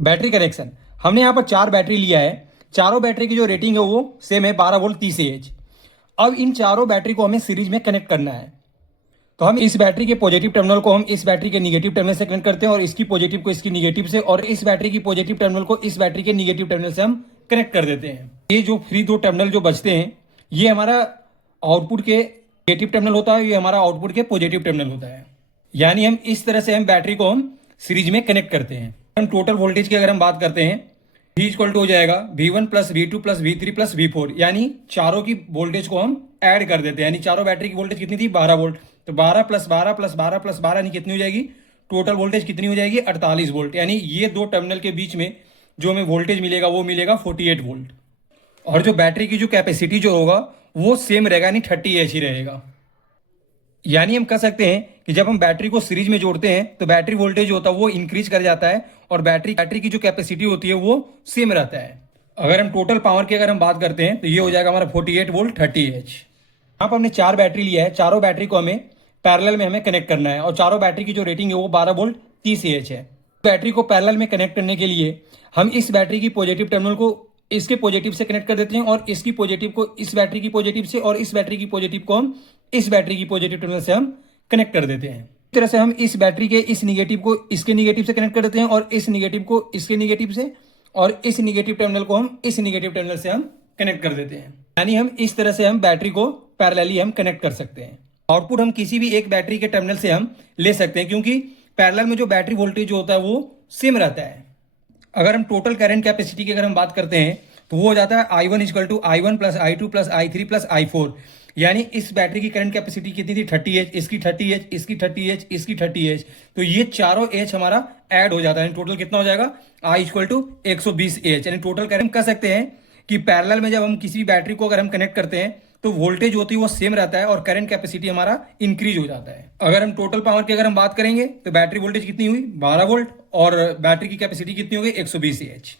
Battery connection, हमने यहाँ पर 4 बैटरी लिया है। चारों बैटरी की जो रेटिंग है वो सेम है 12 वोल्ट 30 एच। अब इन चारों बैटरी को हमें सीरीज में कनेक्ट करना है। तो हम इस बैटरी के पॉजिटिव टर्मिनल को हम इस बैटरी के निगेटिव टर्मिनल से कनेक्ट करते हैं और इसकी पॉजिटिव को इसकी निगेटिव से, और इस बैटरी की पॉजिटिव टर्मिनल को इस बैटरी के निगेटिव टर्मिनल से हम कनेक्ट कर देते हैं। ये जो फ्री 2 टर्मिनल जो बचते हैं ये हमारा आउटपुट के नेगेटिव टर्मिनल होता है, ये हमारा आउटपुट के पॉजिटिव टर्मिनल होता है। यानी हम इस तरह से हम बैटरी को हम सीरीज में कनेक्ट करते हैं। हम टोटल वोल्टेज की अगर हम बात करते हैं, V इक्वल टू हो जाएगा V1 plus V2 plus V3 plus V4, यानी चारों की वोल्टेज को हम ऐड कर देते हैं। यानी चारों बैटरी की वोल्टेज कितनी थी 12 वोल्ट, तो 12 प्लस 12 प्लस 12 प्लस 12 यानी कितनी हो जाएगी, टोटल वोल्टेज कितनी हो जाएगी 48 वोल्ट। यानी ये 2 टर्मिनल के बीच में जो हमें वोल्टेज मिलेगा वो मिलेगा 48 वोल्ट। और जो बैटरी की जो कैपेसिटी जो होगा वो सेम रहेगा, यानी 30 एच ही रहेगा। यानी हम कह सकते हैं कि जब हम बैटरी को सीरीज में जोड़ते हैं तो बैटरी वोल्टेज होता है वो इंक्रीज कर जाता है और बैटरी की जो कैपेसिटी होती है वो सेम रहता है। अगर हम टोटल पावर की अगर हम बात करते हैं तो ये हो जाएगा हमारा 48 वोल्ट 30 एच। यहाँ पर हमने 4 बैटरी लिया है, चारों बैटरी को हमें पैरेलल में हमें कनेक्ट करना है और चारों बैटरी की जो रेटिंग है वो 12 वोल्ट 30 एच है। बैटरी को पैरेलल में कनेक्ट करने के लिए हम इस बैटरी की पॉजिटिव टर्मिनल को इसके पॉजिटिव से कनेक्ट कर देते हैं और इसकी पॉजिटिव को इस बैटरी की पॉजिटिव से, और इस बैटरी की पॉजिटिव को हम इस बैटरी की पॉजिटिव टर्मिनल से हम कनेक्ट कर देते हैं। इस तरह से हम इस बैटरी के इस निगेटिव को इसके निगेटिव से कनेक्ट कर देते हैं और इस निगेटिव को इसके निगेटिव से, और इस निगेटिव टर्मिनल को हम इस निगेटिव टर्मिनल से हम कनेक्ट कर देते हैं। यानी हम इस तरह से हम बैटरी को पैरेलली हम कनेक्ट कर सकते हैं। आउटपुट हम किसी भी एक बैटरी के टर्मिनल से हम ले सकते हैं क्योंकि पैरेलल में जो बैटरी वोल्टेज जो होता है वो सेम रहता है। अगर हम टोटल करंट कैपेसिटी की अगर हम बात करते हैं तो वो हो जाता है I1 equal to I1 plus I2 plus I3 plus I4। यानी इस बैटरी की करंट कैपेसिटी कितनी थी 30 एच, इसकी 30 एच, इसकी 30 एच, इसकी 30 एच, तो ये चारों एच हमारा ऐड हो जाता है। टोटल कितना हो जाएगा I इक्वल टू 120 एच। यानी टोटल करंट कह सकते हैं कि पैरेलल में जब हम किसी भी बैटरी को अगर हम कनेक्ट करते हैं तो वोल्टेज होती है वो सेम रहता है और करंट कैपेसिटी हमारा इंक्रीज हो जाता है। अगर हम टोटल पावर की अगर हम बात करेंगे तो बैटरी वोल्टेज कितनी हुई 12 वोल्ट और बैटरी की कैपेसिटी कितनी हो गई 120 एच।